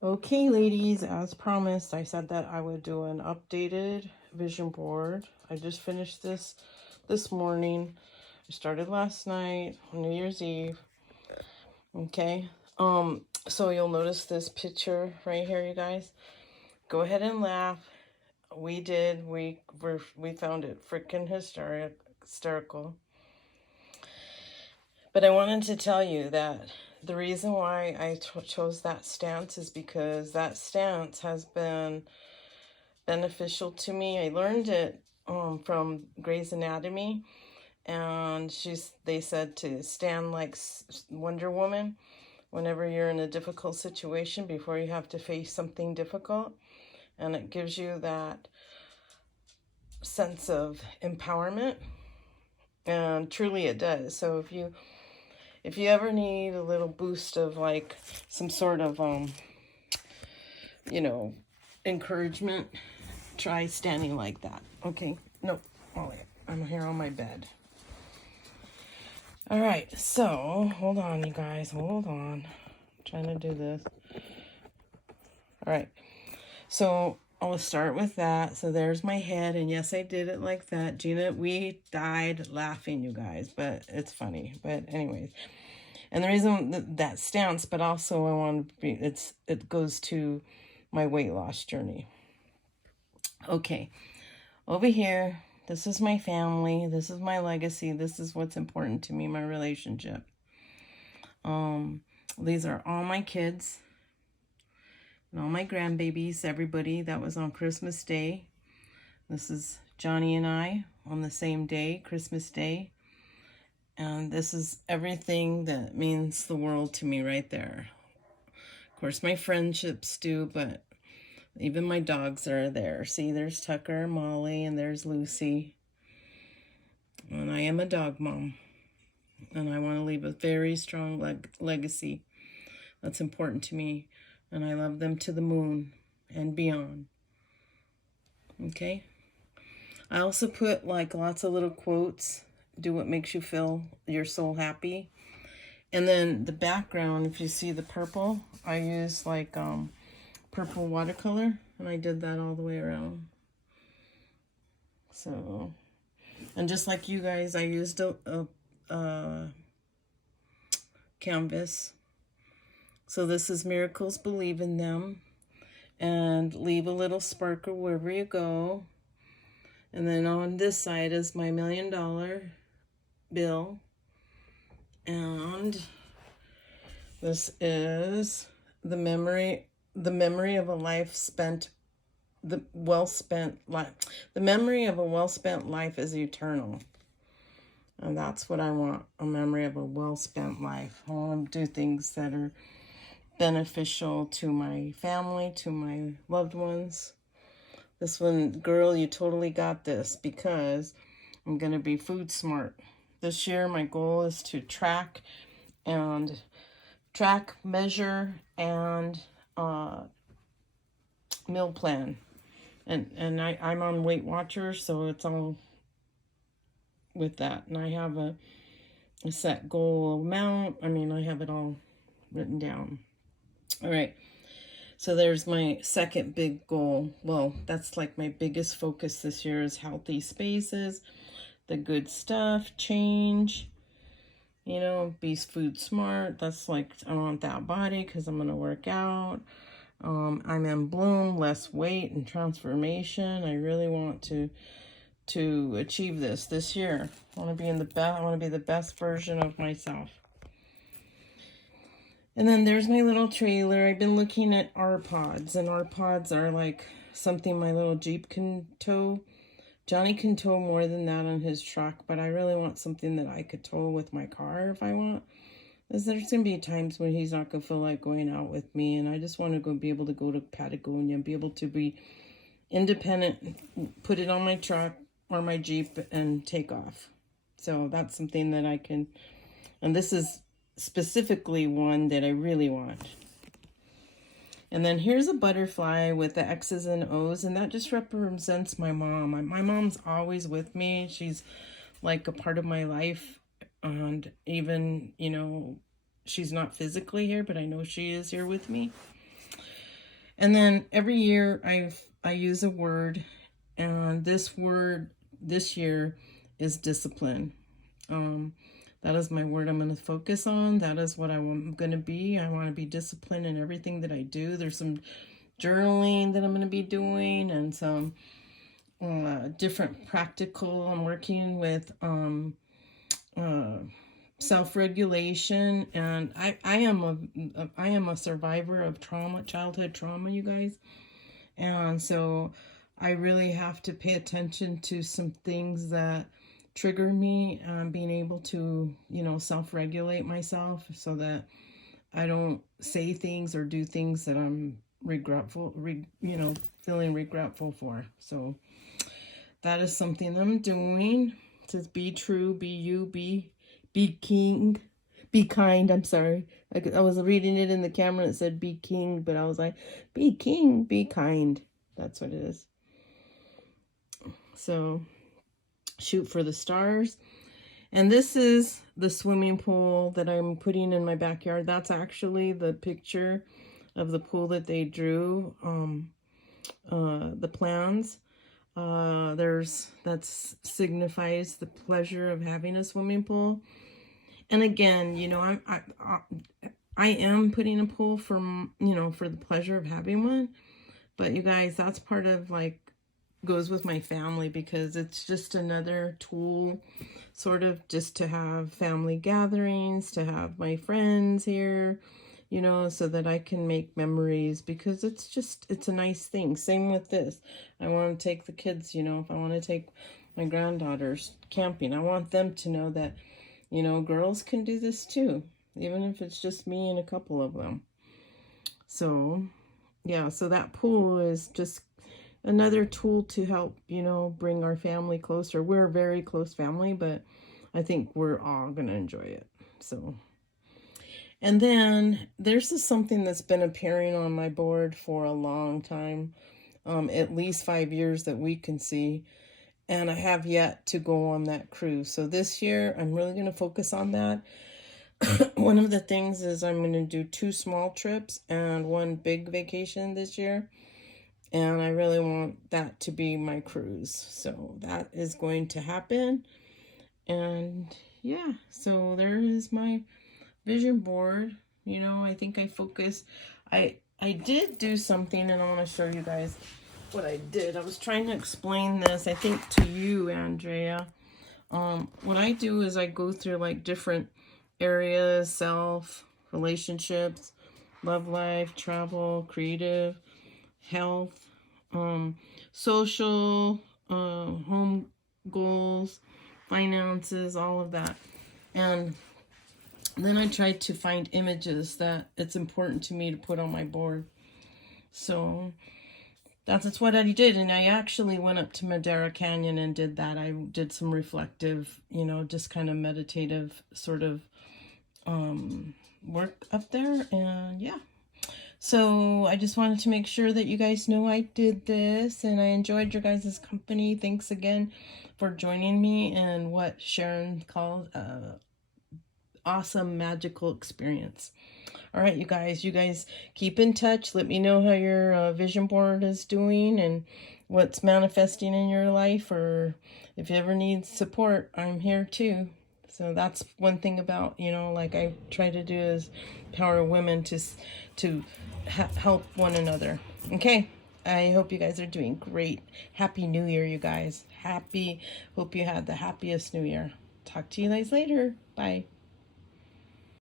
Okay, ladies, as promised, I said that I would do an updated vision board. I just finished this morning. I started last night on New Year's Eve. Okay. So you'll notice this picture right here, you guys. Go ahead and laugh. We did. We found it freaking hysterical. But I wanted to tell you that the reason why I chose that stance is because that stance has been beneficial to me. I learned it from Grey's Anatomy, and they said to stand like Wonder Woman whenever you're in a difficult situation before you have to face something difficult, and it gives you that sense of empowerment, and truly it does. So if you ever need a little boost of like some sort of encouragement, try standing like that. Okay, no, Ollie, I'm here on my bed. All right, so hold on, you guys, hold on. I'm trying to do this. All right, so I'll start with that. So there's my head, and yes, I did it like that. Gina, we died laughing, you guys, but it's funny. But anyways, and the reason that stance, but also I want to be, it goes to my weight loss journey. Okay, over here, this is my family, this is my legacy, this is what's important to me, my relationship. These are all my kids and all my grandbabies, everybody that was on Christmas Day. This is Johnny and I on the same day, Christmas Day. And this is everything that means the world to me right there. Of course, my friendships do, but even my dogs are there. See, there's Tucker, Molly, and there's Lucy. And I am a dog mom. And I want to leave a very strong legacy. That's important to me. And I love them to the moon and beyond. Okay? I also put like lots of little quotes. Do what makes you feel your soul happy. And then the background, if you see the purple, I use like purple watercolor. And I did that all the way around. So, and just like you guys, I used a canvas. So this is Miracles, Believe in Them. And leave a little sparkle wherever you go. And then on this side is my $1 million bill. And this is the memory of a life spent, the memory of a well-spent life is eternal. And that's what I want, a memory of a well-spent life. I want to do things that are beneficial to my family, to my loved ones. This one, girl, you totally got this, because I'm going to be food smart. This year, my goal is to track, measure, and meal plan. And I'm on Weight Watchers, so it's all with that. And I have a set goal amount. I mean, I have it all written down. All right. So there's my second big goal. Well, that's like my biggest focus this year is healthy spaces, the good stuff, change, be food smart. That's like, I want that body because I'm going to work out. I'm in bloom, less weight and transformation. I really want to achieve this year. I want to be I want to be the best version of myself. And then there's my little trailer. I've been looking at R-Pods, and R-Pods are like something my little Jeep can tow. Johnny can tow more than that on his truck, but I really want something that I could tow with my car if I want. Because there's going to be times when he's not going to feel like going out with me, and I just want to be able to go to Patagonia and be able to be independent, put it on my truck or my Jeep and take off. So that's something that I can, and this is specifically one that I really want. And then here's a butterfly with the X's and O's, and that just represents my mom. My mom's always with me. She's like a part of my life, and even, she's not physically here, but I know she is here with me. And then every year I use a word, and this word this year is discipline. That is my word I'm going to focus on. That is what I'm going to be. I want to be disciplined in everything that I do. There's some journaling that I'm going to be doing, and some different practical. I'm working with self-regulation, and I am a survivor of trauma, childhood trauma, you guys. And so I really have to pay attention to some things that trigger me, being able to, self-regulate myself so that I don't say things or do things that I'm feeling regretful for. So that is something I'm doing. It says be true, be you, be king, be kind. I'm sorry. I was reading it in the camera and it said be king, but I was like, be king, be kind. That's what it is. So shoot for the stars. And this is the swimming pool that I'm putting in my backyard. That's actually the picture of the pool that they drew, the plans. That signifies the pleasure of having a swimming pool. And again, I am putting a pool for the pleasure of having one. But you guys, that's part of goes with my family, because it's just another tool, sort of just to have family gatherings, to have my friends here, so that I can make memories, because it's a nice thing. Same with this. I want to take the kids, if I want to take my granddaughters camping, I want them to know that, girls can do this too, even if it's just me and a couple of them. So, yeah, so that pool is just another tool to help, bring our family closer. We're a very close family, but I think we're all going to enjoy it. So, and then there's just something that's been appearing on my board for a long time, at least 5 years that we can see. And I have yet to go on that cruise. So this year, I'm really going to focus on that. One of the things is I'm going to do 2 small trips and 1 big vacation this year. And I really want that to be my cruise. So that is going to happen. And yeah, so there is my vision board. I think I focus. I did do something, and I want to show you guys what I did. I was trying to explain this, I think, to you, Andrea. What I do is I go through different areas: self, relationships, love life, travel, creative, health, social, home goals, finances, all of that. And then I tried to find images that it's important to me to put on my board. So that's what I did. And I actually went up to Madera Canyon and did that. I did some reflective, just kind of meditative sort of work up there. And yeah. So I just wanted to make sure that you guys know I did this, and I enjoyed your guys' company. Thanks again for joining me in what Sharon called awesome magical experience. All right, you guys keep in touch. Let me know how your vision board is doing and what's manifesting in your life, or if you ever need support, I'm here too. So that's one thing about, I try to do is empower women to help one another. Okay, I hope you guys are doing great. Happy New Year, you guys. Hope you had the happiest New Year. Talk to you guys later. Bye.